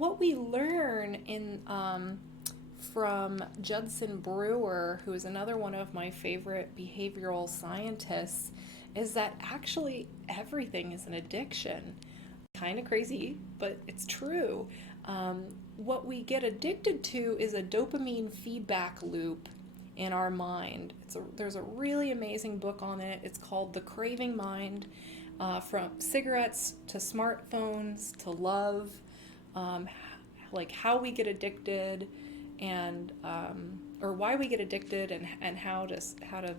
what we learn in from Judson Brewer, who is another one of my favorite behavioral scientists, is that actually everything is an addiction. Kind of crazy, but it's true. Um, what we get addicted to is a dopamine feedback loop in our mind. There's a really amazing book on it. It's called The Craving Mind, from cigarettes to smartphones to love, um, like how we get addicted and or why we get addicted and how to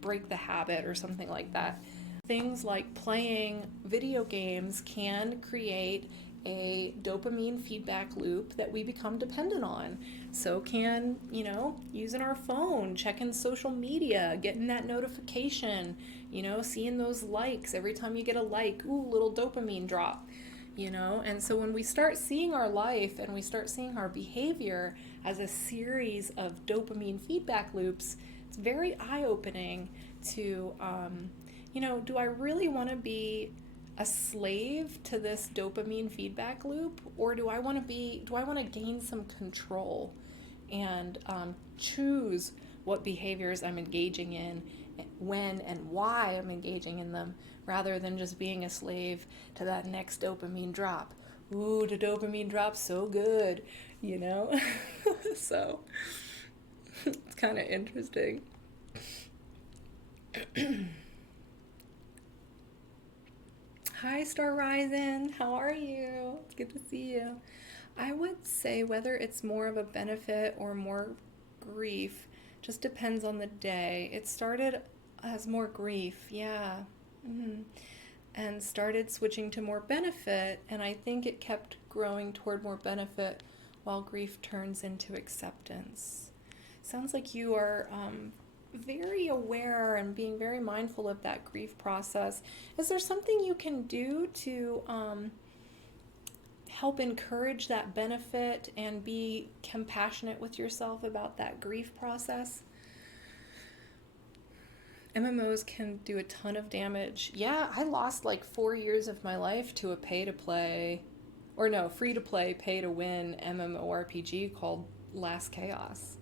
break the habit or something like that. Things like playing video games can create a dopamine feedback loop that we become dependent on. So can, using our phone, checking social media, getting that notification, seeing those likes. Every time you get a like, ooh, little dopamine drop. And so when we start seeing our life and we start seeing our behavior as a series of dopamine feedback loops, it's very eye-opening to, do I really want to be a slave to this dopamine feedback loop, or do I want to gain some control and choose what behaviors I'm engaging in, when and why I'm engaging in them, rather than just being a slave to that next dopamine drop. Ooh, the dopamine drop's so good, you know? So it's kind of interesting. Hi, Star Rising. How are you? It's good to see you. I would say whether it's more of a benefit or more grief just depends on the day. It started as more grief, yeah. hmm And started switching to more benefit, and I think it kept growing toward more benefit while grief turns into acceptance. Sounds like you are very aware and being very mindful of that grief process. Is there something you can do to help encourage that benefit and be compassionate with yourself about that grief process? MMOs can do a ton of damage. Yeah, I lost like 4 years of my life to a pay to play, or no, free to play, pay to win MMORPG called Last Chaos.